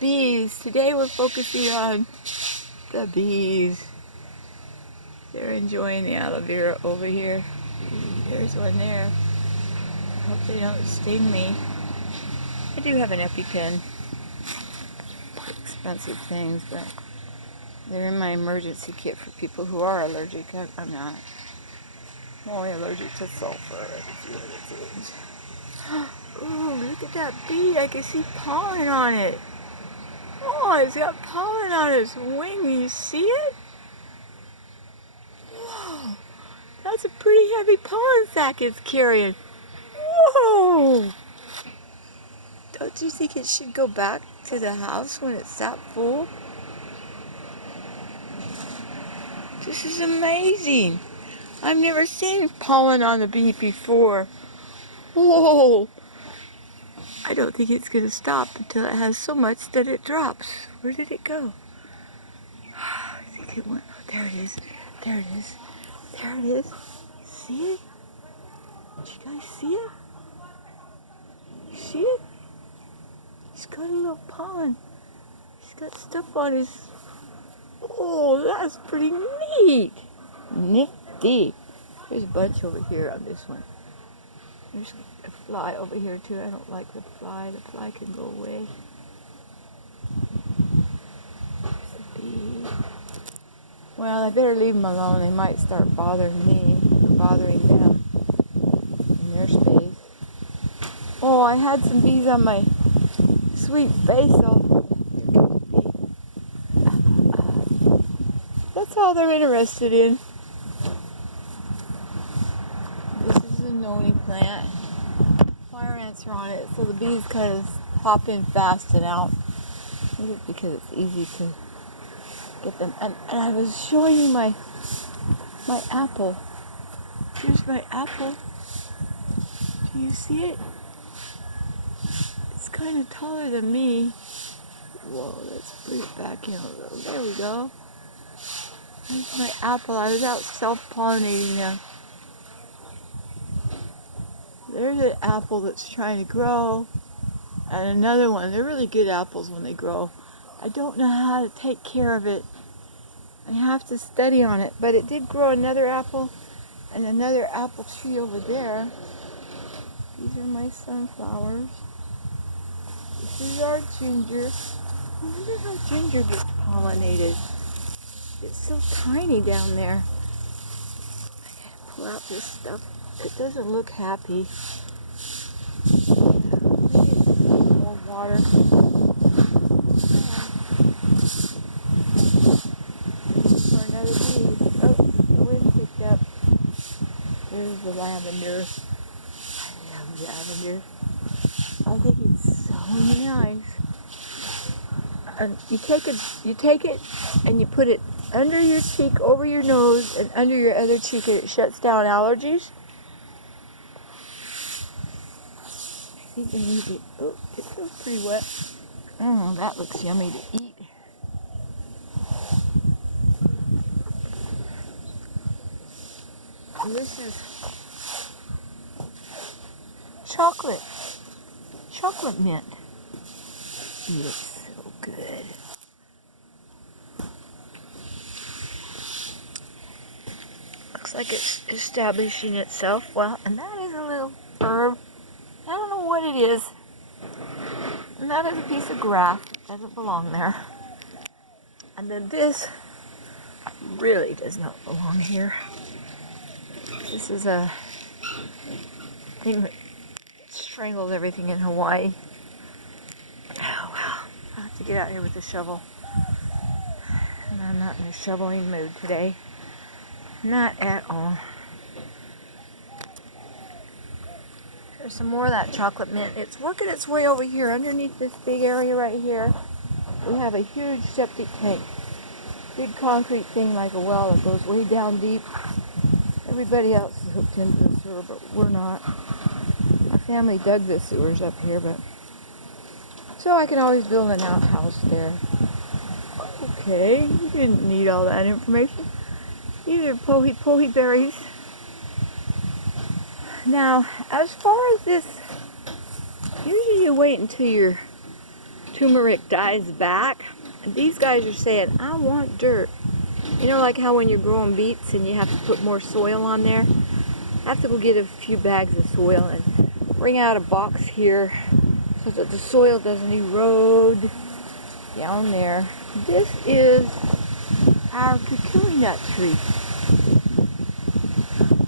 bees. Today we're focusing on the bees. They're enjoying the aloe vera over here. There's one there. I hope they don't sting me. I do have an EpiPen. Expensive things, but they're in my emergency kit for people who are allergic. I'm not. I'm only allergic to sulfur and a few other things. Ooh, look at that bee. I can see pollen on it. Oh, it's got pollen on its wing. You see it? Whoa, that's a pretty heavy pollen sac it's carrying. Whoa! Don't you think it should go back to the house when it's that full? This is amazing. I've never seen pollen on a bee before. Whoa! I don't think it's going to stop until it has so much that it drops. Where did it go? I think it went. Oh, there it is. There it is. There it is. See it? Did you guys see it? You see it? He's got a little pollen. He's got stuff on his... Oh, that's pretty neat. Nifty. There's a bunch over here on this one. There's a fly over here too. I don't like the fly. The fly can go away. There's a bee. Well, I better leave them alone. They might start bothering me or bothering them in their space. Oh, I had some bees on my sweet basil. That's all they're interested in. This is a noni plant. Fire ants are on it, so the bees kind of hop in fast and out. Maybe it's because it's easy to get them. And I was showing you my apple. Here's my apple. Do you see it? It's kind of taller than me. Whoa, let's bring it back in a little. There we go. There's my apple. I was out self-pollinating them. There's an apple that's trying to grow. And another one. They're really good apples when they grow. I don't know how to take care of it. I have to study on it. But it did grow another apple and another apple tree over there. These are my sunflowers. This is our ginger. I wonder how ginger gets pollinated. It's so tiny down there. I gotta pull out this stuff. It doesn't look happy. More water. For another bee. Oh, the wind picked up. There's the lavender. I love lavender. I think it's so nice. And you take it and you put it under your cheek, over your nose, and under your other cheek, and it shuts down allergies. I think I need it. Oh, it feels pretty wet. Oh, that looks yummy to eat. And this is chocolate mint. It looks so good. Looks like it's establishing itself well, and that is a little herb. I don't know what it is. And that is a piece of grass. It doesn't belong there. And then this really does not belong here. This is a thing that strangles everything in Hawaii. Oh well, I have to get out here with a shovel. And I'm not in a shoveling mood today. Not at all. There's some more of that chocolate mint. It's working its way over here underneath this big area right here. We have a huge septic tank. Big concrete thing like a well that goes way down deep. Everybody else is hooked into the sewer, but we're not. My family dug the sewers up here, but so I can always build an outhouse there. Okay, you didn't need all that information. These are pohi berries. Now, as far as this, usually you wait until you're turmeric dies back. And these guys are saying, I want dirt. You know, like how when you're growing beets and you have to put more soil on there? I have to go get a few bags of soil and bring out a box here so that the soil doesn't erode down there. This is our kukui nut tree.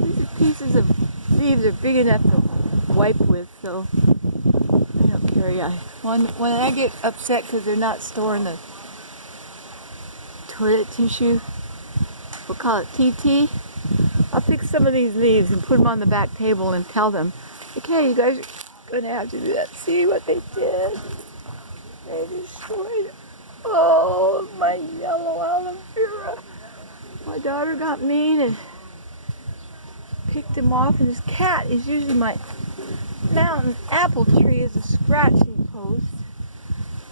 These are pieces of leaves that are big enough to wipe with, so I don't carry. When I get upset because they're not storing the toilet tissue, we'll call it TT, I'll pick some of these leaves and put them on the back table and tell them, okay, you guys are going to have to do that. See what they did? They destroyed, oh, my yellow aloe vera. My daughter got mean and picked them off, and this cat is using my mountain apple tree as a scratching post.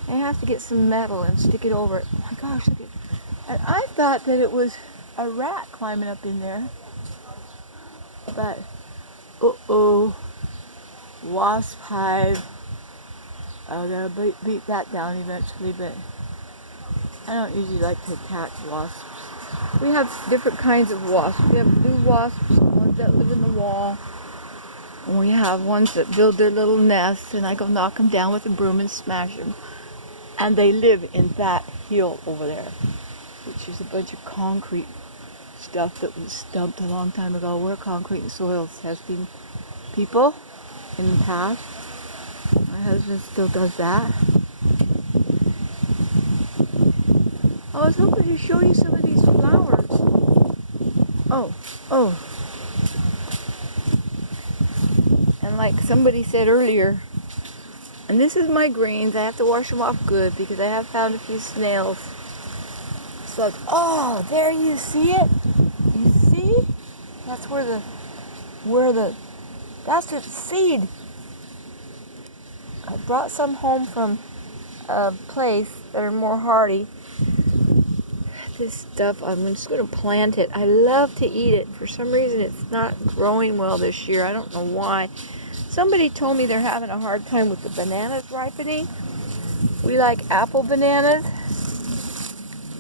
I have to get some metal and stick it over it. Oh my gosh, look at it. And I thought that it was a rat climbing up in there. But, uh-oh, wasp hive. I'm going to beat that down eventually, but I don't usually like to attack wasps. We have different kinds of wasps. We have blue wasps, ones that live in the wall. And we have ones that build their little nests, and I go knock them down with a broom and smash them. And they live in that hill over there, which is a bunch of concrete stuff that was dumped a long time ago. We're concrete and soil testing people in the past. My husband still does that. I was hoping to show you some of these flowers. Oh. And like somebody said earlier, and this is my greens, I have to wash them off good because I have found a few snails. So, oh, there you see it? You see? That's that's its seed. I brought some home from a place that are more hardy. This stuff, I'm just going to plant it. I love to eat it. For some reason, it's not growing well this year. I don't know why. Somebody told me they're having a hard time with the bananas ripening. We like apple bananas.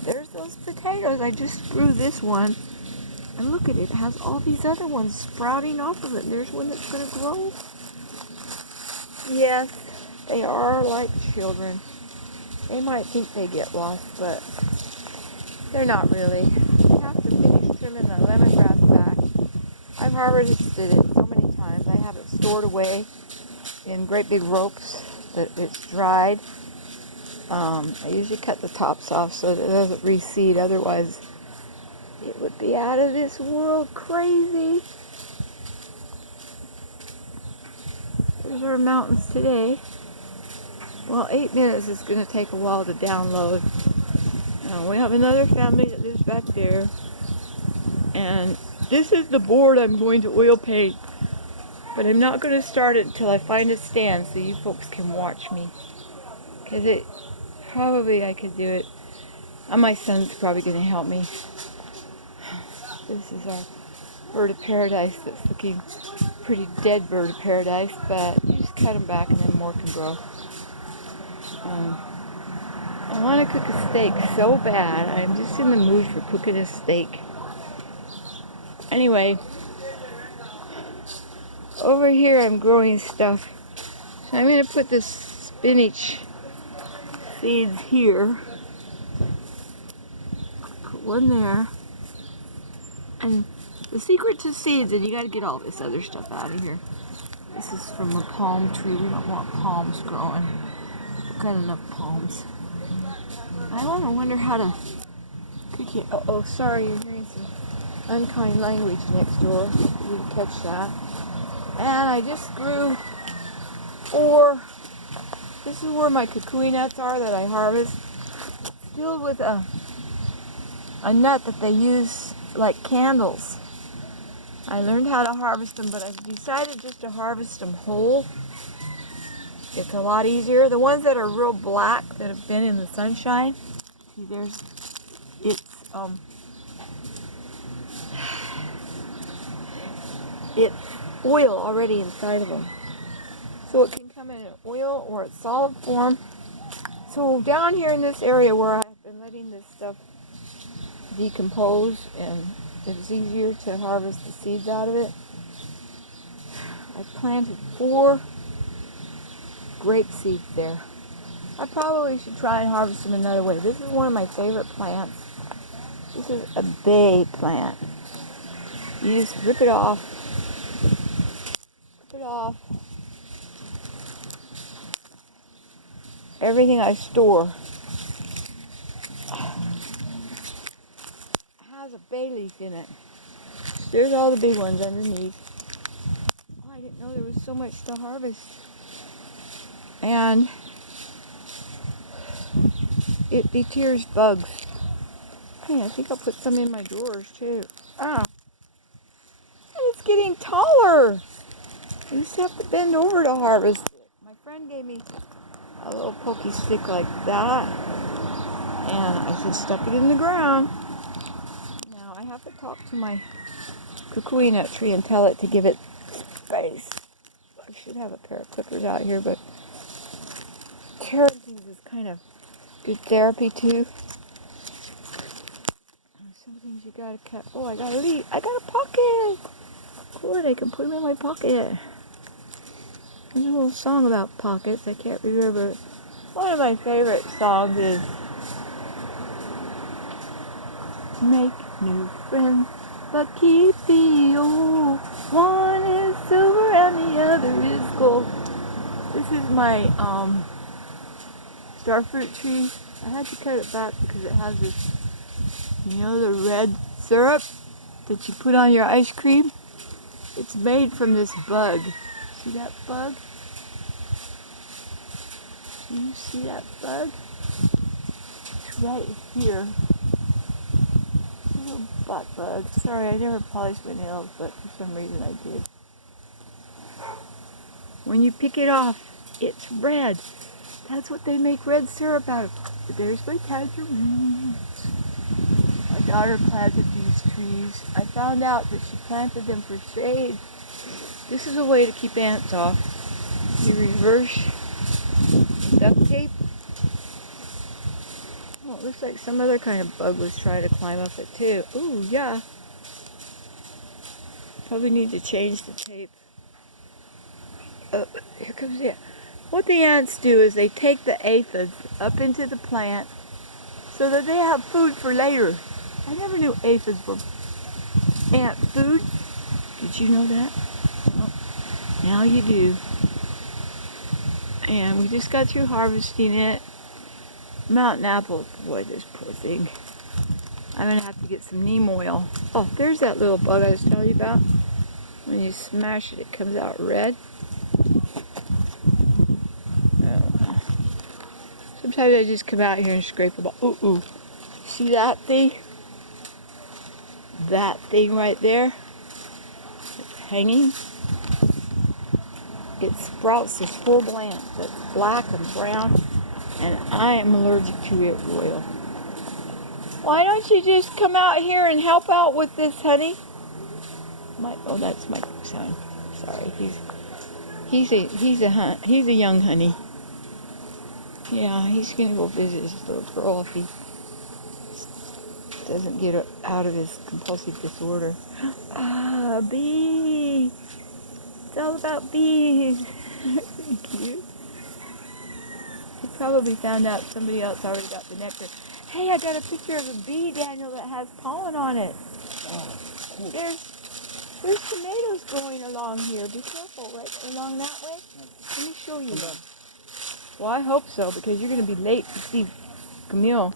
There's those potatoes. I just grew this one. And look at it. It has all these other ones sprouting off of it. There's one that's going to grow. Yes, they are like children. They might think they get lost, but they're not really. I have to finish trimming the lemongrass back. I've harvested it so many times. I have it stored away in great big ropes that it's dried. I usually cut the tops off so that it doesn't reseed. Otherwise, it would be out of this world crazy. There's our mountains today. Well, 8 minutes is going to take a while to download. We have another family that lives back there. And this is the board I'm going to oil paint. But I'm not going to start it until I find a stand so you folks can watch me. Because probably I could do it. And my son's probably going to help me. This is our bird of paradise that's looking pretty dead bird of paradise. But you just cut them back and then more can grow. I want to cook a steak so bad. I'm just in the mood for cooking a steak. Anyway, over here I'm growing stuff. So I'm going to put this spinach seeds here. Put one there. And the secret to seeds, and you got to get all this other stuff out of here. This is from a palm tree. We don't want palms growing. We've got enough palms. I wonder how to cook it. Oh, sorry, you're hearing some unkind language next door. You didn't catch that. And I just grew 4. This is where my kukui nuts are that I harvest. It's filled with a nut that they use like candles. I learned how to harvest them, but I've decided just to harvest them whole. It's a lot easier. The ones that are real black that have been in the sunshine, see it's oil already inside of them. So it can come in an oil or its solid form. So down here in this area where I've been letting this stuff decompose and it's easier to harvest the seeds out of it, I planted 4 grape seeds there. I probably should try and harvest them another way. This is one of my favorite plants. This is a bay plant. You just rip it off. Rip it off. Everything I store has a bay leaf in it. There's all the big ones underneath. Oh, I didn't know there was so much to harvest. And it deters bugs. Hey, I think I'll put some in my drawers too. Ah, and it's getting taller. I used to have to bend over to harvest it. My friend gave me a little pokey stick like that, and I just stuck it in the ground. Now I have to talk to my kukui nut tree and tell it to give it space. I should have a pair of clippers out here, but tearing things is kind of good therapy too. Some things you gotta cut. Oh, I got a leaf. I got a pocket. Good, I can put them in my pocket. There's a little song about pockets. I can't remember. One of my favorite songs is Make New Friends, but keep the old. One is silver and the other is gold. This is my starfruit tree. I had to cut it back because it has this, you know, the red syrup that you put on your ice cream. It's made from this bug. See that bug? Do you see that bug? It's right here. It's a little butt bug. Sorry, I never polished my nails, but for some reason I did. When you pick it off, it's red. That's what they make red syrup out of. There's my tangerines. My daughter planted these trees. I found out that she planted them for shade. This is a way to keep ants off. You reverse duct tape. Oh, it looks like some other kind of bug was trying to climb up it too. Ooh, yeah. Probably need to change the tape. Here comes the ant. What the ants do is they take the aphids up into the plant so that they have food for later. I never knew aphids were ant food. Did you know that? Well, now you do. And we just got through harvesting it. Mountain apple. Boy, this poor thing. I'm going to have to get some neem oil. Oh, there's that little bug I was telling you about. When you smash it, it comes out red. Oh. Sometimes I just come out here and scrape them off. Ooh, ooh. See that thing? That thing right there? It's hanging. It sprouts this whole plant that's black and brown, and I am allergic to it royal. Why don't you just come out here and help out with this, honey? Oh, that's my son. Sorry, he's a young honey. Yeah, he's gonna go visit his little girl if he doesn't get out of his compulsive disorder. Ah, bee. It's all about bees. Cute. He probably found out somebody else already got the nectar. Hey, I got a picture of a bee, Daniel, that has pollen on it. Oh, cool. There's tomatoes growing along here. Be careful, right along that way. Let me show you. Well, I hope so, because you're going to be late to see Camille.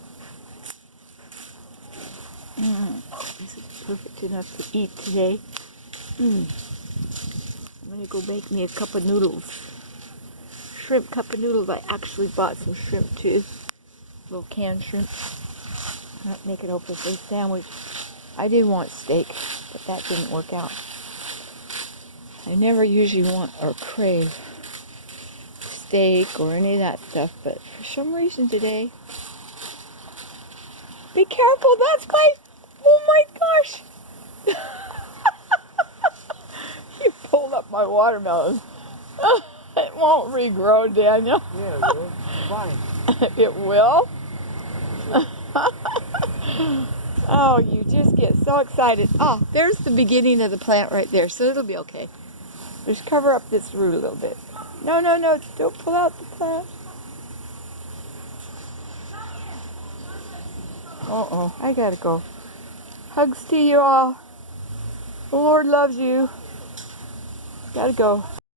This is perfect enough to eat today. I'm going to go make me a cup of noodles. Shrimp cup of noodles. I actually bought some shrimp too. Little canned shrimp. I might make it over a sandwich. I did want steak, but that didn't work out. I never usually want or crave steak or any of that stuff, but for some reason today, be careful, that's my, oh my gosh. You pulled up my watermelon. It won't regrow, Daniel. Yeah, it will. Fine. It will? Oh, you just get so excited. Oh, there's the beginning of the plant right there, so it'll be okay. Just cover up this root a little bit. No, no, no, don't pull out the plant. Uh-oh, I gotta go. Hugs to you all. The Lord loves you. Gotta go.